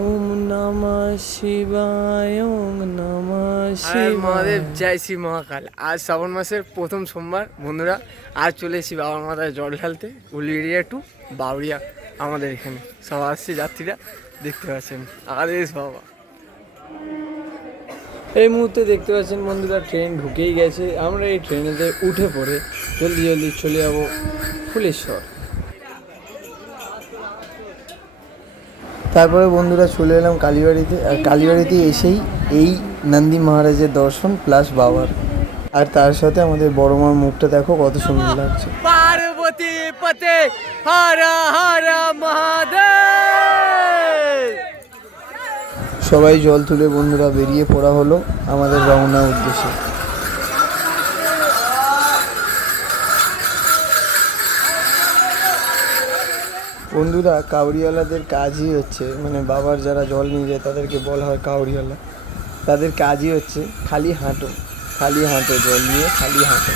ওম নমঃ শিবায়, ওম নমঃ আর শিবায়। মহাদেব, জয় শ্রী মহাকাল। আজ শ্রাবণ মাসের প্রথম সোমবার বন্ধুরা, আজ চলে এসেছি বাবার মাথায় জল ঢালতে উলুবেড়িয়া টু বাউরিয়া। আমাদের এখানে সব আসছে যাত্রীরা, দেখতে পাচ্ছেন আদেশ বাবা। এই মুহূর্তে দেখতে পাচ্ছেন বন্ধুরা, ট্রেন ঢুকেই গেছে। আমরা এই ট্রেনেতে উঠে পড়ে জলদি জলদি চলে যাব ফুলেশ্বর। তারপরে বন্ধুরা চলে এলাম কালীবাড়িতে, আর কালীবাড়িতে এসেই এই নন্দী মহারাজের দর্শন প্লাস বাবার, আর তার সাথে আমাদের বড় মার মুখটা দেখো কত সুন্দর লাগছে। পার্বতী পতে হর হর মহাদেব। সবাই জল তুলে বন্ধুরা বেরিয়ে পড়া হলো আমাদের রওনার উদ্দেশ্যে। বন্ধুরা, কাউরিওয়ালাদের কাজই হচ্ছে, মানে বাবার যারা জল নিয়ে যায় তাদেরকে বলা হয় কাউরিওয়ালা। তাদের কাজই হচ্ছে খালি হাঁটো, খালি হাঁটো, জল নিয়ে খালি হাঁটো।